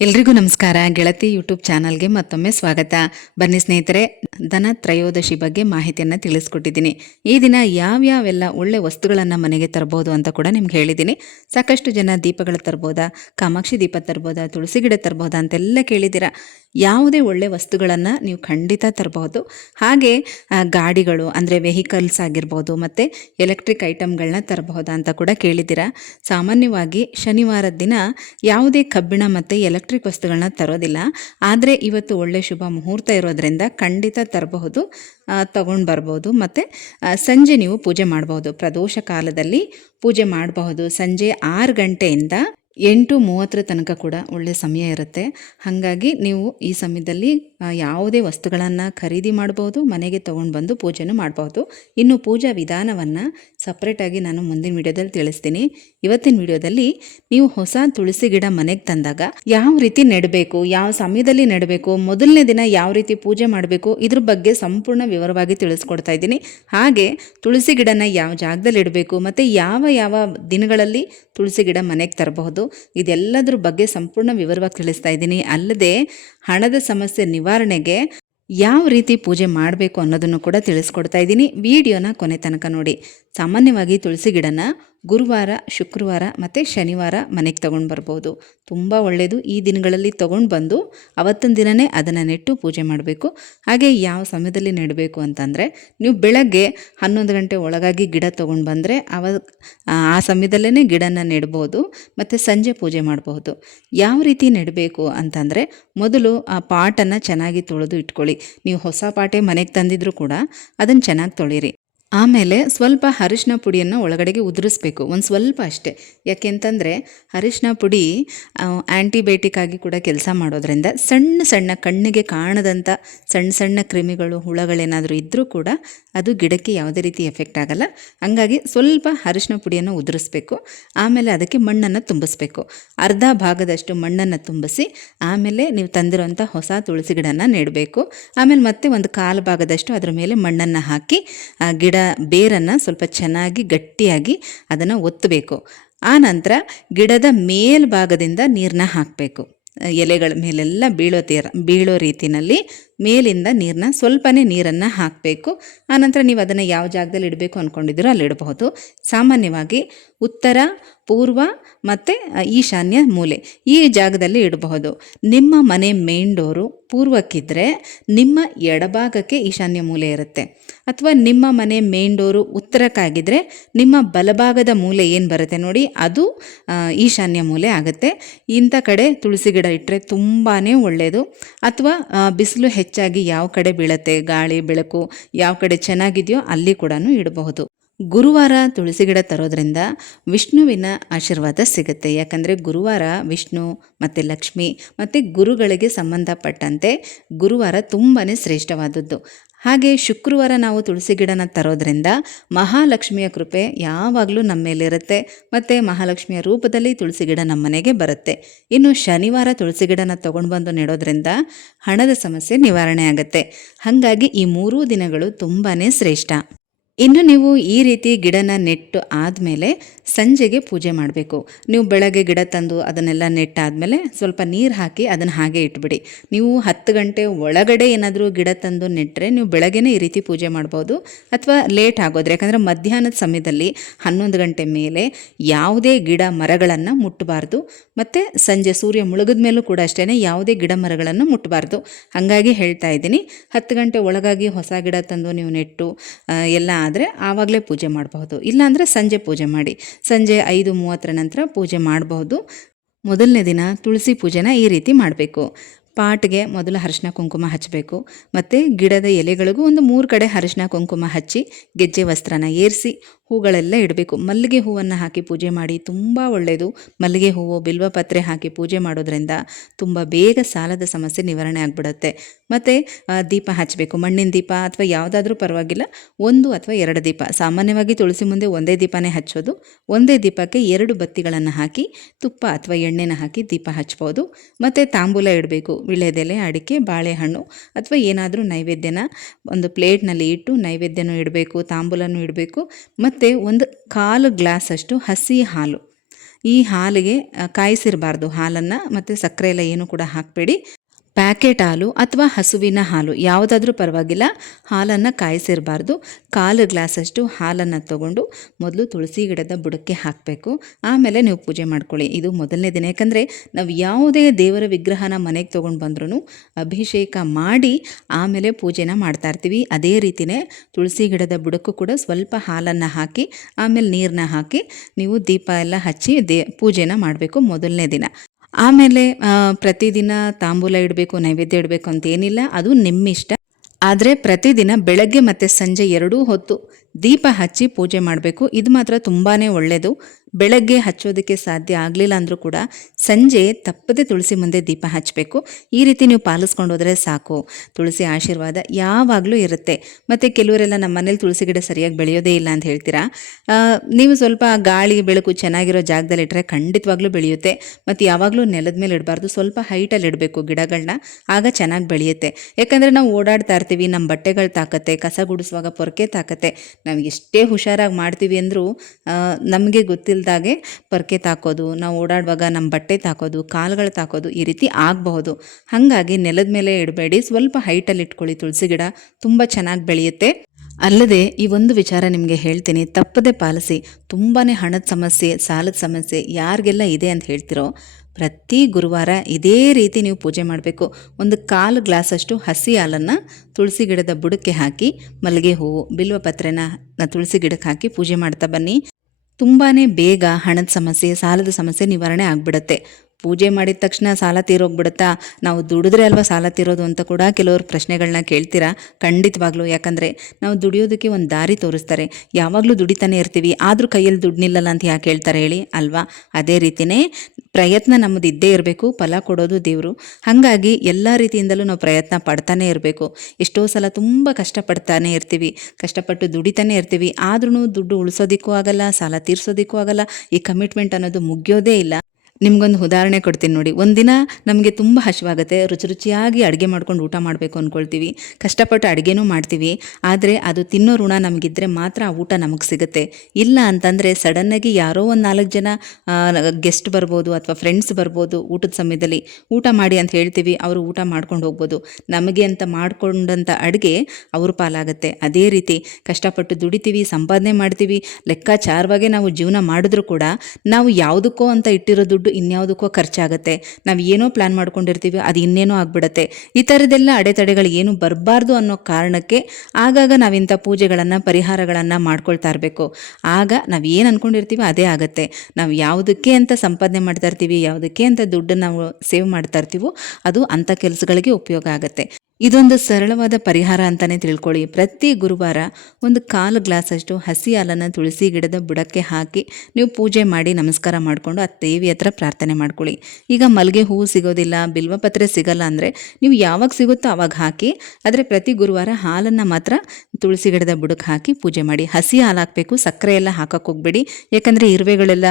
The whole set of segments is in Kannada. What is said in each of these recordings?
ಎಲ್ರಿಗೂ ನಮಸ್ಕಾರ. ಗೆಳತಿ ಯೂಟ್ಯೂಬ್ ಚಾನಲ್ಗೆ ಮತ್ತೊಮ್ಮೆ ಸ್ವಾಗತ. ಬನ್ನಿ ಸ್ನೇಹಿತರೆ ದನ ತ್ರಯೋದಶಿ ಬಗ್ಗೆ ಮಾಹಿತಿಯನ್ನು ತಿಳಿಸ್ಕೊಟ್ಟಿದ್ದೀನಿ. ಈ ದಿನ ಯಾವ್ಯಾವೆಲ್ಲ ಒಳ್ಳೆ ವಸ್ತುಗಳನ್ನು ಮನೆಗೆ ತರ್ಬೋದು ಅಂತ ಕೂಡ ನಿಮ್ಗೆ ಹೇಳಿದ್ದೀನಿ. ಸಾಕಷ್ಟು ಜನ ದೀಪಗಳು ತರ್ಬೋದಾ? ಕಾಮಾಕ್ಷಿ ದೀಪ ತರ್ಬೋದಾ? ತುಳಸಿ ಗಿಡ ತರ್ಬೋದಾ ಅಂತೆಲ್ಲ ಕೇಳಿದ್ದೀರಾ? ಯಾವುದೇ ಒಳ್ಳೆ ವಸ್ತುಗಳನ್ನು ನೀವು ಖಂಡಿತ ತರಬಹುದು ಹಾಗೆ ಗಾಡಿಗಳು ಅಂದರೆ ವೆಹಿಕಲ್ಸ್ ಆಗಿರ್ಬೋದು ಮತ್ತು ಎಲೆಕ್ಟ್ರಿಕ್ ಐಟಮ್ಗಳನ್ನ ತರಬಹುದಾ ಅಂತ ಕೂಡ ಕೇಳಿದ್ದೀರಾ? ಸಾಮಾನ್ಯವಾಗಿ ಶನಿವಾರದ ದಿನ ಯಾವುದೇ ಕಬ್ಬಿಣ ಮತ್ತು ಎಲೆಕ್ಟ್ರಿಕ್ ವಸ್ತುಗಳನ್ನ ತರೋದಿಲ್ಲ. ಆದರೆ ಇವತ್ತು ಒಳ್ಳೆ ಶುಭ ಮುಹೂರ್ತ ಇರೋದರಿಂದ ಖಂಡಿತ ತರಬಹುದು ತಗೊಂಡು ಬರ್ಬೋದು. ಮತ್ತು ಸಂಜೆ ನೀವು ಪೂಜೆ ಮಾಡಬಹುದು. ಪ್ರದೋಷ ಕಾಲದಲ್ಲಿ ಪೂಜೆ ಮಾಡಬಹುದು. ಸಂಜೆ ಆರು ಗಂಟೆಯಿಂದ ಎಂಟು ಮೂವತ್ತರ ತನಕ ಕೂಡ ಒಳ್ಳೆಯ ಸಮಯ ಇರುತ್ತೆ. ಹಾಗಾಗಿ ನೀವು ಈ ಸಮಯದಲ್ಲಿ ಯಾವುದೇ ವಸ್ತುಗಳನ್ನು ಖರೀದಿ ಮಾಡ್ಬೋದು, ಮನೆಗೆ ತೊಗೊಂಡು ಬಂದು ಪೂಜೆನೂ ಮಾಡ್ಬೋದು. ಇನ್ನು ಪೂಜಾ ವಿಧಾನವನ್ನು ಸಪ್ರೇಟಾಗಿ ನಾನು ಮುಂದಿನ ವಿಡಿಯೋದಲ್ಲಿ ತಿಳಿಸ್ತೀನಿ. ಇವತ್ತಿನ ವಿಡಿಯೋದಲ್ಲಿ ನೀವು ಹೊಸ ತುಳಸಿ ಗಿಡ ಮನೆಗೆ ತಂದಾಗ ಯಾವ ರೀತಿ ನೆಡಬೇಕು, ಯಾವ ಸಮಯದಲ್ಲಿ ನೆಡಬೇಕು, ಮೊದಲನೇ ದಿನ ಯಾವ ರೀತಿ ಪೂಜೆ ಮಾಡಬೇಕು, ಇದ್ರ ಬಗ್ಗೆ ಸಂಪೂರ್ಣ ವಿವರವಾಗಿ ತಿಳಿಸ್ಕೊಡ್ತಾ ಇದ್ದೀನಿ. ಹಾಗೆ ತುಳಸಿ ಗಿಡನ ಯಾವ ಜಾಗದಲ್ಲಿ ಇಡಬೇಕು, ಮತ್ತು ಯಾವ ಯಾವ ದಿನಗಳಲ್ಲಿ ತುಳಸಿ ಗಿಡ ಮನೆಗೆ ತರಬಹುದು, ಇದೆಲ್ಲದ್ರ ಬಗ್ಗೆ ಸಂಪೂರ್ಣ ವಿವರವಾಗಿ ತಿಳಿಸ್ತಾ ಇದ್ದೀನಿ. ಅಲ್ಲದೆ ಹಣದ ಸಮಸ್ಯೆ ನಿವಾರಣೆಗೆ ಯಾವ ರೀತಿ ಪೂಜೆ ಮಾಡಬೇಕು ಅನ್ನೋದನ್ನು ಕೂಡ ತಿಳಿಸ್ಕೊಡ್ತಾ ಇದ್ದೀನಿ. ವಿಡಿಯೋನ ಕೊನೆ ತನಕ ನೋಡಿ. ಸಾಮಾನ್ಯವಾಗಿ ತುಳಸಿ ಗಿಡನ ಗುರುವಾರ, ಶುಕ್ರವಾರ ಮತ್ತು ಶನಿವಾರ ಮನೆಗೆ ತೊಗೊಂಡು ಬರ್ಬೋದು. ತುಂಬ ಒಳ್ಳೆಯದು ಈ ದಿನಗಳಲ್ಲಿ ತೊಗೊಂಡು ಬಂದು ಅವತ್ತಿನ ದಿನವೇ ಅದನ್ನು ನೆಟ್ಟು ಪೂಜೆ ಮಾಡಬೇಕು. ಹಾಗೆ ಯಾವ ಸಮಯದಲ್ಲಿ ನೆಡಬೇಕು ಅಂತಂದರೆ, ನೀವು ಬೆಳಗ್ಗೆ ಹನ್ನೊಂದು ಗಂಟೆ ಒಳಗಾಗಿ ಗಿಡ ತೊಗೊಂಡು ಬಂದರೆ ಅವ, ಆ ಸಮಯದಲ್ಲೇ ಗಿಡನ ನೆಡ್ಬೋದು ಮತ್ತು ಸಂಜೆ ಪೂಜೆ ಮಾಡಬಹುದು ಯಾವ ರೀತಿ ನೆಡಬೇಕು ಅಂತಂದರೆ, ಮೊದಲು ಆ ಪಾಟನ್ನು ಚೆನ್ನಾಗಿ ತೊಳೆದು ಇಟ್ಕೊಳ್ಳಿ. ನೀವು ಹೊಸ ಪಾಟೆ ಮನೆಗೆ ತಂದಿದ್ರೂ ಕೂಡ ಅದನ್ನು ಚೆನ್ನಾಗಿ ತೊಳಿರಿ. ಆಮೇಲೆ ಸ್ವಲ್ಪ ಅರಿಶಿನ ಪುಡಿಯನ್ನು ಒಳಗಡೆಗೆ ಉದುರಿಸ್ಬೇಕು. ಒಂದು ಸ್ವಲ್ಪ ಅಷ್ಟೇ. ಯಾಕೆಂತಂದರೆ ಅರಿಶಿನ ಪುಡಿ ಆ್ಯಂಟಿಬಯೋಟಿಕ್ ಆಗಿ ಕೂಡ ಕೆಲಸ ಮಾಡೋದ್ರಿಂದ ಸಣ್ಣ ಸಣ್ಣ ಕಣ್ಣಿಗೆ ಕಾಣದಂಥ ಸಣ್ಣ ಸಣ್ಣ ಕ್ರಿಮಿಗಳು, ಹುಳಗಳೇನಾದರೂ ಇದ್ದರೂ ಕೂಡ ಅದು ಗಿಡಕ್ಕೆ ಯಾವುದೇ ರೀತಿ ಎಫೆಕ್ಟ್ ಆಗಲ್ಲ. ಹಂಗಾಗಿ ಸ್ವಲ್ಪ ಅರಿಶಿನ ಪುಡಿಯನ್ನು ಉದುರಿಸ್ಬೇಕು. ಆಮೇಲೆ ಅದಕ್ಕೆ ಮಣ್ಣನ್ನು ತುಂಬಿಸ್ಬೇಕು. ಅರ್ಧ ಭಾಗದಷ್ಟು ಮಣ್ಣನ್ನು ತುಂಬಿಸಿ ಆಮೇಲೆ ನೀವು ತಂದಿರುವಂಥ ಹೊಸ ತುಳಸಿ ಗಿಡನ ನೆಡಬೇಕು. ಆಮೇಲೆ ಮತ್ತೆ ಒಂದು ಕಾಲು ಭಾಗದಷ್ಟು ಅದರ ಮೇಲೆ ಮಣ್ಣನ್ನು ಹಾಕಿ, ಆ ಗಿಡ ಬೇರನ್ನು ಸ್ವಲ್ಪ ಚೆನ್ನಾಗಿ ಗಟ್ಟಿಯಾಗಿ ಅದನ್ನು ಒತ್ತಬೇಕು. ಆ ನಂತರ ಗಿಡದ ಮೇಲ್ಭಾಗದಿಂದ ನೀರನ್ನ ಹಾಕಬೇಕು. ಎಲೆಗಳ ಮೇಲೆಲ್ಲ ಬೀಳೋ ತೀರ, ಬೀಳೋ ರೀತಿನಲ್ಲಿ ಮೇಲಿಂದ ನೀರನ್ನ ಸ್ವಲ್ಪನೇ ನೀರನ್ನು ಹಾಕಬೇಕು. ಆನಂತರ ನೀವು ಅದನ್ನು ಯಾವ ಜಾಗದಲ್ಲಿ ಇಡಬೇಕು ಅಂದ್ಕೊಂಡಿದ್ದೀರೋ ಅಲ್ಲಿ ಇಡಬಹುದು. ಸಾಮಾನ್ಯವಾಗಿ ಉತ್ತರ, ಪೂರ್ವ ಮತ್ತು ಈಶಾನ್ಯ ಮೂಲೆ ಈ ಜಾಗದಲ್ಲಿ ಇಡಬಹುದು. ನಿಮ್ಮ ಮನೆ ಮೇನ್ ಡೋರು ಪೂರ್ವಕ್ಕಿದ್ದರೆ ನಿಮ್ಮ ಎಡಭಾಗಕ್ಕೆ ಈಶಾನ್ಯ ಮೂಲೆ ಇರುತ್ತೆ. ಅಥವಾ ನಿಮ್ಮ ಮನೆ ಮೇನ್ ಡೋರು ಉತ್ತರಕ್ಕಾಗಿದ್ದರೆ ನಿಮ್ಮ ಬಲಭಾಗದ ಮೂಲೆ ಏನು ಬರುತ್ತೆ ನೋಡಿ, ಅದು ಈಶಾನ್ಯ ಮೂಲೆ ಆಗುತ್ತೆ. ಇಂಥ ಕಡೆ ತುಳಸಿ ಗಿಡ ಇಟ್ಟರೆ ತುಂಬಾ ಒಳ್ಳೆಯದು ಅಥವಾ ಬಿಸಿಲು ಬಿಸಿಲು ಹೆಚ್ಚಾಗಿ ಯಾವ ಕಡೆ ಬೀಳತ್ತೆ, ಗಾಳಿ, ಬೆಳಕು ಯಾವ ಕಡೆ ಚೆನ್ನಾಗಿದೆಯೋ ಅಲ್ಲಿ ಕೂಡ ಇಡಬಹುದು. ಗುರುವಾರ ತುಳಸಿ ಗಿಡ ತರೋದ್ರಿಂದ ವಿಷ್ಣುವಿನ ಆಶೀರ್ವಾದ ಸಿಗುತ್ತೆ. ಯಾಕಂದರೆ ಗುರುವಾರ ವಿಷ್ಣು ಮತ್ತು ಲಕ್ಷ್ಮಿ ಮತ್ತು ಗುರುಗಳಿಗೆ ಸಂಬಂಧಪಟ್ಟಂತೆ ಗುರುವಾರ ತುಂಬಾ ಶ್ರೇಷ್ಠವಾದದ್ದು. ಹಾಗೆ ಶುಕ್ರವಾರ ನಾವು ತುಳಸಿ ಗಿಡನ ತರೋದ್ರಿಂದ ಮಹಾಲಕ್ಷ್ಮಿಯ ಕೃಪೆ ಯಾವಾಗಲೂ ನಮ್ಮ ಮೇಲಿರುತ್ತೆ. ಮತ್ತು ಮಹಾಲಕ್ಷ್ಮಿಯ ರೂಪದಲ್ಲಿ ತುಳಸಿ ಗಿಡ ನಮ್ಮ ಮನೆಗೆ ಬರುತ್ತೆ. ಇನ್ನು ಶನಿವಾರ ತುಳಸಿ ಗಿಡನ ತೊಗೊಂಡು ಬಂದು ನೆಡೋದ್ರಿಂದ ಹಣದ ಸಮಸ್ಯೆ ನಿವಾರಣೆ ಆಗುತ್ತೆ. ಹಾಗಾಗಿ ಈ ಮೂರೂ ದಿನಗಳು ತುಂಬಾ ಶ್ರೇಷ್ಠ. ಇನ್ನು ನೀವು ಈ ರೀತಿ ಗಿಡನ ನೆಟ್ಟು ಆದಮೇಲೆ ಸಂಜೆಗೆ ಪೂಜೆ ಮಾಡಬೇಕು. ನೀವು ಬೆಳಗ್ಗೆ ಗಿಡ ತಂದು ಅದನ್ನೆಲ್ಲ ನೆಟ್ಟಾದಮೇಲೆ ಸ್ವಲ್ಪ ನೀರು ಹಾಕಿ ಅದನ್ನು ಹಾಗೆ ಇಟ್ಬಿಡಿ. ನೀವು ಹತ್ತು ಗಂಟೆ ಒಳಗಡೆ ಏನಾದರೂ ಗಿಡ ತಂದು ನೆಟ್ಟರೆ ನೀವು ಬೆಳಗ್ಗೆನೇ ಈ ರೀತಿ ಪೂಜೆ ಮಾಡ್ಬೋದು. ಅಥವಾ ಲೇಟ್ ಆಗೋದ್ರೆ, ಯಾಕಂದರೆ ಮಧ್ಯಾಹ್ನದ ಸಮಯದಲ್ಲಿ ಹನ್ನೊಂದು ಗಂಟೆ ಮೇಲೆ ಯಾವುದೇ ಗಿಡ ಮರಗಳನ್ನು ಮುಟ್ಟಬಾರ್ದು ಮತ್ತು ಸಂಜೆ ಸೂರ್ಯ ಮುಳುಗಿದ ಮೇಲೂ ಕೂಡ ಅಷ್ಟೇ ಯಾವುದೇ ಗಿಡ ಮರಗಳನ್ನು ಮುಟ್ಟಬಾರ್ದು ಹಾಗಾಗಿ ಹೇಳ್ತಾ ಇದ್ದೀನಿ, ಹತ್ತು ಗಂಟೆ ಒಳಗಾಗಿ ಹೊಸ ಗಿಡ ತಂದು ನೀವು ನೆಟ್ಟು ಎಲ್ಲ ಆದರೆ ಆವಾಗಲೇ ಪೂಜೆ ಮಾಡಬಹುದು. ಇಲ್ಲಾಂದರೆ ಸಂಜೆ ಪೂಜೆ ಮಾಡಿ. ಸಂಜೆ ಐದು ಮೂವತ್ತರ ನಂತರ ಪೂಜೆ ಮಾಡಬಹುದು. ಮೊದಲನೇ ದಿನ ತುಳಸಿ ಪೂಜೆನ ಈ ರೀತಿ ಮಾಡಬೇಕು. ಪಾಟ್ಗೆ ಮೊದಲು ಅರಿಶಿನ ಕುಂಕುಮ ಹಚ್ಚಬೇಕು ಮತ್ತು ಗಿಡದ ಎಲೆಗಳಿಗೂ ಒಂದು ಮೂರು ಕಡೆ ಅರಿಶಿನ ಕುಂಕುಮ ಹಚ್ಚಿ ಗೆಜ್ಜೆ ವಸ್ತ್ರನ ಏರಿಸಿ ಹೂಗಳೆಲ್ಲ ಇಡಬೇಕು. ಮಲ್ಲಿಗೆ ಹೂವನ್ನು ಹಾಕಿ ಪೂಜೆ ಮಾಡಿ ತುಂಬ ಒಳ್ಳೆಯದು ಮಲ್ಲಿಗೆ ಹೂವು ಬಿಲ್ವಪತ್ರೆ ಹಾಕಿ ಪೂಜೆ ಮಾಡೋದ್ರಿಂದ ತುಂಬ ಬೇಗ ಸಾಲದ ಸಮಸ್ಯೆ ನಿವಾರಣೆ ಆಗಿಬಿಡುತ್ತೆ. ಮತ್ತು ದೀಪ ಹಚ್ಚಬೇಕು ಮಣ್ಣಿನ ದೀಪ ಅಥವಾ ಯಾವುದಾದ್ರೂ ಪರವಾಗಿಲ್ಲ, ಒಂದು ಅಥವಾ ಎರಡು ದೀಪ. ಸಾಮಾನ್ಯವಾಗಿ ತುಳಸಿ ಮುಂದೆ ಒಂದೇ ದೀಪನೇ ಹಚ್ಚೋದು. ಒಂದೇ ದೀಪಕ್ಕೆ ಎರಡು ಬತ್ತಿಗಳನ್ನು ಹಾಕಿ, ತುಪ್ಪ ಅಥವಾ ಎಣ್ಣೆನ ಹಾಕಿ ದೀಪ ಹಚ್ಬೋದು. ಮತ್ತು ತಾಂಬೂಲ ಇಡಬೇಕು. ವಿಳೆದೆಲೆ ಅಡಿಕೆ, ಬಾಳೆಹಣ್ಣು ಅಥವಾ ಏನಾದರೂ ನೈವೇದ್ಯನ ಒಂದು ಪ್ಲೇಟ್ನಲ್ಲಿ ಇಟ್ಟು ನೈವೇದ್ಯನೂ ಇಡಬೇಕು, ತಾಂಬೂಲನೂ ಇಡಬೇಕು. ಒಂದು ಕಾಲು ಗ್ಲಾಸಷ್ಟು ಹಸಿ ಹಾಲು. ಈ ಹಾಲಿಗೆ ಕಾಯಿಸಿರಬಾರ್ದು ಹಾಲನ್ನು ಮತ್ತು ಸಕ್ಕರೆ ಎಲ್ಲ ಏನು ಕೂಡ ಹಾಕಬೇಡಿ. ಪ್ಯಾಕೆಟ್ ಹಾಲು ಅಥವಾ ಹಸುವಿನ ಹಾಲು, ಯಾವುದಾದ್ರೂ ಪರವಾಗಿಲ್ಲ. ಹಾಲನ್ನು ಕಾಯಿಸಿರಬಾರ್ದು. ಕಾಲು ಗ್ಲಾಸಷ್ಟು ಹಾಲನ್ನು ತಗೊಂಡು ಮೊದಲು ತುಳಸಿ ಗಿಡದ ಬುಡಕ್ಕೆ ಹಾಕಬೇಕು. ಆಮೇಲೆ ನೀವು ಪೂಜೆ ಮಾಡ್ಕೊಳ್ಳಿ. ಇದು ಮೊದಲನೇ ದಿನ. ಯಾಕಂದರೆ ನಾವು ಯಾವುದೇ ದೇವರ ವಿಗ್ರಹನ ಮನೆಗೆ ತೊಗೊಂಡು ಬಂದ್ರೂ ಅಭಿಷೇಕ ಮಾಡಿ ಆಮೇಲೆ ಪೂಜೆನ ಮಾಡ್ತಾ ಇರ್ತೀವಿ. ಅದೇ ರೀತಿಯೇ ತುಳಸಿ ಗಿಡದ ಬುಡಕ್ಕೂ ಕೂಡ ಸ್ವಲ್ಪ ಹಾಲನ್ನು ಹಾಕಿ, ಆಮೇಲೆ ನೀರನ್ನ ಹಾಕಿ ನೀವು ದೀಪ ಎಲ್ಲ ಹಚ್ಚಿ ದೇ ಪೂಜೆನ ಮಾಡಬೇಕು ಮೊದಲನೇ ದಿನ. ಆಮೇಲೆ ಪ್ರತಿದಿನ ತಾಂಬೂಲ ಇಡಬೇಕು, ನೈವೇದ್ಯ ಇಡಬೇಕು ಅಂತ ಏನಿಲ್ಲ, ಅದು ನಿಮ್ಮಿಷ್ಟ. ಆದರೆ ಪ್ರತಿದಿನ ಬೆಳಗ್ಗೆ ಮತ್ತು ಸಂಜೆ ಎರಡೂ ಹೊತ್ತು ದೀಪ ಹಚ್ಚಿ ಪೂಜೆ ಮಾಡಬೇಕು. ಇದು ಮಾತ್ರ ತುಂಬಾ ಒಳ್ಳೆಯದು ಬೆಳಗ್ಗೆ ಹಚ್ಚೋದಕ್ಕೆ ಸಾಧ್ಯ ಆಗಲಿಲ್ಲ ಅಂದರೂ ಕೂಡ ಸಂಜೆ ತಪ್ಪದೆ ತುಳಸಿ ಮುಂದೆ ದೀಪ ಹಚ್ಚಬೇಕು. ಈ ರೀತಿ ನೀವು ಪಾಲಿಸ್ಕೊಂಡು ಹೋದರೆ ಸಾಕು. ತುಳಸಿ ಆಶೀರ್ವಾದ ಯಾವಾಗಲೂ ಇರುತ್ತೆ. ಮತ್ತು ಕೆಲವರೆಲ್ಲ ನಮ್ಮ ಮನೇಲಿ ತುಳಸಿ ಗಿಡ ಸರಿಯಾಗಿ ಬೆಳೆಯೋದೇ ಇಲ್ಲ ಅಂತ ಹೇಳ್ತೀರಾ? ನೀವು ಸ್ವಲ್ಪ ಗಾಳಿ, ಬೆಳಕು ಚೆನ್ನಾಗಿರೋ ಜಾಗದಲ್ಲಿ ಇಟ್ಟರೆ ಖಂಡಿತವಾಗ್ಲೂ ಬೆಳೆಯುತ್ತೆ. ಮತ್ತು ಯಾವಾಗಲೂ ನೆಲದ ಮೇಲೆ ಇಡಬಾರ್ದು. ಸ್ವಲ್ಪ ಹೈಟಲ್ಲಿ ಇಡಬೇಕು ಗಿಡಗಳನ್ನ ಆಗ ಚೆನ್ನಾಗಿ ಬೆಳೆಯುತ್ತೆ. ಯಾಕಂದರೆ ನಾವು ಓಡಾಡ್ತಾ ಇರ್ತೀವಿ ನಮ್ಮ ಬಟ್ಟೆಗಳು ತಾಕತ್ತೆ, ಕಸ ಗುಡಿಸುವಾಗ ಪೊರಕೆ ತಾಕತ್ತೆ. ನಾವು ಎಷ್ಟೇ ಹುಷಾರಾಗಿ ಮಾಡ್ತೀವಿ ಅಂದರೂ ನಮಗೆ ಗೊತ್ತಿಲ್ಲದಾಗೆ ಪರ್ಕೆ ತಾಕೋದು, ನಾವು ಓಡಾಡುವಾಗ ನಮ್ಮ ಬಟ್ಟೆ ತಾಕೋದು, ಕಾಲುಗಳು ತಾಕೋದು ಈ ರೀತಿ ಆಗಬಹುದು. ಹಾಗಾಗಿ ನೆಲದ ಮೇಲೆ ಇಡಬೇಡಿ, ಸ್ವಲ್ಪ ಹೈಟಲ್ಲಿ ಇಟ್ಕೊಳ್ಳಿ ತುಳಸಿ ಗಿಡ, ತುಂಬ ಚೆನ್ನಾಗಿ ಬೆಳೆಯುತ್ತೆ. ಅಲ್ಲದೆ ಈ ಒಂದು ವಿಚಾರ ನಿಮಗೆ ಹೇಳ್ತೀನಿ, ತಪ್ಪದೆ ಪಾಲಿಸಿ ತುಂಬಾ ಹಣದ ಸಮಸ್ಯೆ, ಸಾಲದ ಸಮಸ್ಯೆ ಯಾರಿಗೆಲ್ಲ ಇದೆ ಅಂತ ಹೇಳ್ತಿರೋ ಪ್ರತಿ ಗುರುವಾರ ಇದೇ ರೀತಿ ನೀವು ಪೂಜೆ ಮಾಡಬೇಕು. ಒಂದು ಕಾಲು ಗ್ಲಾಸಷ್ಟು ಹಸಿ ಹಾಲನ್ನು ತುಳಸಿ ಗಿಡದ ಬುಡಕ್ಕೆ ಹಾಕಿ, ಮಲ್ಲಿಗೆ ಹೂವು, ಬಿಲ್ವ ಪತ್ರೆನ ತುಳಸಿ ಗಿಡಕ್ಕೆ ಹಾಕಿ ಪೂಜೆ ಮಾಡ್ತಾ ಬನ್ನಿ. ತುಂಬಾ ಬೇಗ ಹಣದ ಸಮಸ್ಯೆ, ಸಾಲದ ಸಮಸ್ಯೆ ನಿವಾರಣೆ ಆಗಿಬಿಡುತ್ತೆ. ಪೂಜೆ ಮಾಡಿದ ತಕ್ಷಣ ಸಾಲ ತೀರೋಗ್ಬಿಡುತ್ತಾ? ನಾವು ದುಡಿದ್ರೆ ಅಲ್ವಾ ಸಾಲ ತೀರೋದು ಅಂತ ಕೂಡ ಕೆಲವರು ಪ್ರಶ್ನೆಗಳನ್ನ ಕೇಳ್ತೀರಾ? ಖಂಡಿತವಾಗ್ಲೂ. ಯಾಕಂದರೆ ನಾವು ದುಡಿಯೋದಕ್ಕೆ ಒಂದು ದಾರಿ ತೋರಿಸ್ತಾರೆ. ಯಾವಾಗಲೂ ದುಡಿತಾನೆ ಇರ್ತೀವಿ. ಆದರೂ ಕೈಯಲ್ಲಿ ದುಡ್ಡು ನಿಲ್ಲಲ್ಲ ಅಂತ ಯಾಕೆ ಹೇಳ್ತಾರೆ ಹೇಳಿ? ಅಲ್ವಾ? ಅದೇ ರೀತಿಯೇ ಪ್ರಯತ್ನ ನಮ್ಮದು ಇದ್ದೇ ಇರಬೇಕು. ಫಲ ಕೊಡೋದು ದೇವರು. ಹಾಗಾಗಿ ಎಲ್ಲ ರೀತಿಯಿಂದಲೂ ನಾವು ಪ್ರಯತ್ನ ಪಡ್ತಾನೆ ಇರಬೇಕು. ಎಷ್ಟೋ ಸಲ ತುಂಬ ಕಷ್ಟಪಡ್ತಾನೆ ಇರ್ತೀವಿ. ಕಷ್ಟಪಟ್ಟು ದುಡಿತಾನೆ ಇರ್ತೀವಿ. ಆದ್ರೂ ದುಡ್ಡು ಉಳಿಸೋದಿಕ್ಕೂ ಆಗಲ್ಲ, ಸಾಲ ತೀರ್ಸೋದಕ್ಕೂ ಆಗಲ್ಲ. ಈ ಕಮಿಟ್ಮೆಂಟ್ ಅನ್ನೋದು ಮುಗಿಯೋದೇ ಇಲ್ಲ. ನಿಮ್ಗೊಂದು ಉದಾಹರಣೆ ಕೊಡ್ತೀನಿ ನೋಡಿ. ಒಂದಿನ ನಮಗೆ ತುಂಬ ಹಸಿವಾಗುತ್ತೆ ರುಚಿ ರುಚಿಯಾಗಿ ಅಡುಗೆ ಮಾಡ್ಕೊಂಡು ಊಟ ಮಾಡಬೇಕು ಅಂದ್ಕೊಳ್ತೀವಿ ಕಷ್ಟಪಟ್ಟು ಅಡುಗೆನೂ ಮಾಡ್ತೀವಿ. ಆದರೆ ಅದು ತಿನ್ನೋ ಋಣ ನಮಗಿದ್ರೆ ಮಾತ್ರ ಆ ಊಟ ನಮಗೆ ಸಿಗುತ್ತೆ. ಇಲ್ಲ ಅಂತಂದರೆ ಸಡನ್ನಾಗಿ ಯಾರೋ ಒಂದು ನಾಲ್ಕು ಜನ ಗೆಸ್ಟ್ ಬರ್ಬೋದು ಅಥವಾ ಫ್ರೆಂಡ್ಸ್ ಬರ್ಬೋದು ಊಟದ ಸಮಯದಲ್ಲಿ ಊಟ ಮಾಡಿ ಅಂತ ಹೇಳ್ತೀವಿ. ಅವರು ಊಟ ಮಾಡ್ಕೊಂಡು ಹೋಗ್ಬೋದು. ನಮಗೆ ಅಂತ ಮಾಡಿಕೊಂಡಂಥ ಅಡುಗೆ ಅವ್ರ ಪಾಲಾಗುತ್ತೆ. ಅದೇ ರೀತಿ ಕಷ್ಟಪಟ್ಟು ದುಡಿತೀವಿ, ಸಂಪಾದನೆ ಮಾಡ್ತೀವಿ. ಲೆಕ್ಕಾಚಾರವಾಗಿ ನಾವು ಜೀವನ ಮಾಡಿದ್ರೂ ಕೂಡ ನಾವು ಯಾವುದಕ್ಕೋ ಅಂತ ಇಟ್ಟಿರೋ ದುಡ್ಡು ಇನ್ಯಾವುದಕ್ಕೋ ಖರ್ಚಾಗುತ್ತೆ. ನಾವು ಏನೋ ಪ್ಲಾನ್ ಮಾಡ್ಕೊಂಡಿರ್ತೀವಿ, ಅದು ಇನ್ನೇನೋ ಆಗ್ಬಿಡತ್ತೆ. ಈ ಥರದ್ದೆಲ್ಲ ಅಡೆತಡೆಗಳು ಏನು ಬರಬಾರ್ದು ಅನ್ನೋ ಕಾರಣಕ್ಕೆ ಆಗಾಗ ನಾವಿಂಥ ಪೂಜೆಗಳನ್ನು, ಪರಿಹಾರಗಳನ್ನು ಮಾಡ್ಕೊಳ್ತಾ ಇರಬೇಕು. ಆಗ ನಾವು ಏನು ಅಂದ್ಕೊಂಡಿರ್ತೀವಿ ಅದೇ ಆಗುತ್ತೆ. ನಾವು ಯಾವುದಕ್ಕೆ ಅಂತ ಸಂಪಾದನೆ ಮಾಡ್ತಾ ಇರ್ತೀವಿ, ಯಾವುದಕ್ಕೆ ಅಂತ ದುಡ್ಡು ನಾವು ಸೇವ್ ಮಾಡ್ತಾ ಇರ್ತೀವೋ, ಅದು ಅಂಥ ಕೆಲಸಗಳಿಗೆ ಉಪಯೋಗ ಆಗುತ್ತೆ. ಇದೊಂದು ಸರಳವಾದ ಪರಿಹಾರ ಅಂತಲೇ ತಿಳ್ಕೊಳ್ಳಿ. ಪ್ರತಿ ಗುರುವಾರ ಒಂದು ಕಾಲು ಗ್ಲಾಸಷ್ಟು ಹಸಿ ಹಾಲನ್ನು ತುಳಸಿ ಗಿಡದ ಬುಡಕ್ಕೆ ಹಾಕಿ ನೀವು ಪೂಜೆ ಮಾಡಿ ನಮಸ್ಕಾರ ಮಾಡಿಕೊಂಡು ಆ ದೇವಿ ಹತ್ರ ಪ್ರಾರ್ಥನೆ ಮಾಡ್ಕೊಳ್ಳಿ. ಈಗ ಮಲ್ಲಿಗೆ ಹೂವು ಸಿಗೋದಿಲ್ಲ ಬಿಲ್ವಪತ್ರೆ ಸಿಗಲ್ಲ ಅಂದರೆ ನೀವು ಯಾವಾಗ ಸಿಗುತ್ತೋ ಆವಾಗ ಹಾಕಿ, ಆದರೆ ಪ್ರತಿ ಗುರುವಾರ ಹಾಲನ್ನು ಮಾತ್ರ ತುಳಸಿ ಗಿಡದ ಬುಡಕ್ಕೆ ಹಾಕಿ ಪೂಜೆ ಮಾಡಿ. ಹಸಿ ಹಾಲು ಹಾಕಬೇಕು, ಸಕ್ಕರೆ ಎಲ್ಲ ಹಾಕಕ್ಕೆ ಹೋಗ್ಬೇಡಿ. ಯಾಕಂದರೆ ಇರುವೆಗಳೆಲ್ಲ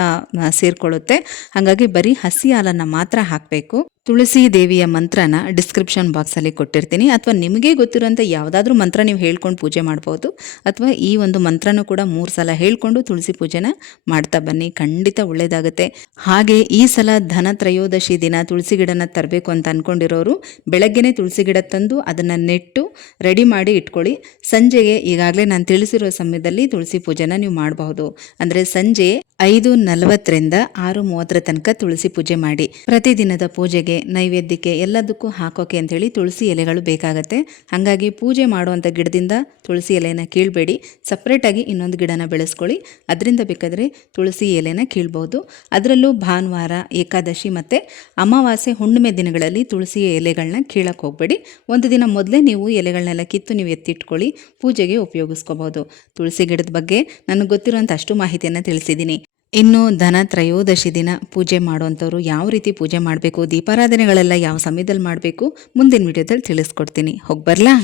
ಸೇರಿಕೊಳ್ಳುತ್ತೆ ಸೇರ್ಕೊಳ್ಳುತ್ತೆ. ಹಾಗಾಗಿ ಬರೀ ಹಸಿ ಹಾಲನ್ನು ಮಾತ್ರ ಹಾಕಬೇಕು. ತುಳಸಿ ದೇವಿಯ ಮಂತ್ರನ ಡಿಸ್ಕ್ರಿಪ್ಷನ್ ಬಾಕ್ಸಲ್ಲಿ ಕೊಟ್ಟಿರ್ತೀನಿ. ಅಥವಾ ನಿಮಗೆ ಗೊತ್ತಿರೋಂಥ ಯಾವುದಾದ್ರೂ ಮಂತ್ರ ನೀವು ಹೇಳ್ಕೊಂಡು ಪೂಜೆ ಮಾಡ್ಬೋದು. ಅಥವಾ ಈ ಒಂದು ಮಂತ್ರನೂ ಕೂಡ ಮೂರು ಸಲ ಹೇಳ್ಕೊಂಡು ತುಳಸಿ ಪೂಜೆನ ಮಾಡ್ತಾ ಬನ್ನಿ. ಖಂಡಿತ ಒಳ್ಳೆಯದಾಗುತ್ತೆ ಹಾಗೆ ಈ ಸಲ ಧನ ತ್ರಯೋದಶಿ ದಿನ ತುಳಸಿ ಗಿಡನ ತರಬೇಕು ಅಂತ ಅಂದ್ಕೊಂಡಿರೋರು ಬೆಳಗ್ಗೆನೇ ತುಳಸಿ ಗಿಡ ತಂದು ಅದನ್ನು ನೆಟ್ಟು ರೆಡಿ ಮಾಡಿ ಇಟ್ಕೊಳ್ಳಿ. ಸಂಜೆಗೆ ಈಗಾಗಲೇ ನಾನು ತಿಳಿಸಿರೋ ಸಮಯದಲ್ಲಿ ತುಳಸಿ ಪೂಜೆನ ನೀವು ಮಾಡಬಹುದು. ಅಂದರೆ ಸಂಜೆ ಐದು ನಲವತ್ತರಿಂದ ಆರು ಮೂವತ್ತರ ತನಕ ತುಳಸಿ ಪೂಜೆ ಮಾಡಿ. ಪ್ರತಿದಿನದ ಪೂಜೆಗೆ ನೈವೇದ್ಯಕ್ಕೆ ಎಲ್ಲದಕ್ಕೂ ಹಾಕೋಕೆ ಅಂಥೇಳಿ ತುಳಸಿ ಎಲೆಗಳು ಬೇಕಾಗತ್ತೆ. ಹಾಗಾಗಿ ಪೂಜೆ ಮಾಡುವಂಥ ಗಿಡದಿಂದ ತುಳಸಿ ಎಲೆನ ಕೀಳಬೇಡಿ. ಸಪ್ರೇಟಾಗಿ ಇನ್ನೊಂದು ಗಿಡನ ಬೆಳೆಸ್ಕೊಳ್ಳಿ. ಅದರಿಂದ ಬೇಕಾದರೆ ತುಳಸಿ ಎಲೆನ ಕೀಳ್ಬೋದು. ಅದರಲ್ಲೂ ಭಾನುವಾರ, ಏಕಾದಶಿ ಮತ್ತು ಅಮಾವಾಸ್ಯೆ ಹುಣ್ಣಿಮೆ ದಿನಗಳಲ್ಲಿ ತುಳಸಿ ಎಲೆಗಳನ್ನ ಕೀಳಕ್ಕೆ ಹೋಗಬೇಡಿ. ಒಂದು ದಿನ ಮೊದಲೇ ನೀವು ಎಲೆಗಳನ್ನೆಲ್ಲ ಕಿತ್ತು ನೀವು ಎತ್ತಿಟ್ಕೊಳ್ಳಿ. ಪೂಜೆಗೆ ಉಪಯೋಗಿಸ್ಕೋಬೋದು. ತುಳಸಿ ಗಿಡದ ಬಗ್ಗೆ ನನಗೆ ಗೊತ್ತಿರುವಂಥ ಅಷ್ಟು ಮಾಹಿತಿಯನ್ನು ತಿಳಿಸಿದ್ದೀನಿ ಇನ್ನು ಧನ ತ್ರಯೋದಶಿ ದಿನ ಪೂಜೆ ಮಾಡುವಂಥವ್ರು ಯಾವ ರೀತಿ ಪೂಜೆ ಮಾಡಬೇಕು, ದೀಪಾರಾಧನೆಗಳೆಲ್ಲ ಯಾವ ಸಮಯದಲ್ಲಿ ಮಾಡಬೇಕು ಮುಂದಿನ ವಿಡಿಯೋದಲ್ಲಿ ತಿಳಿಸ್ಕೊಡ್ತೀನಿ. ಹೋಗಿ ಬರಲಾ?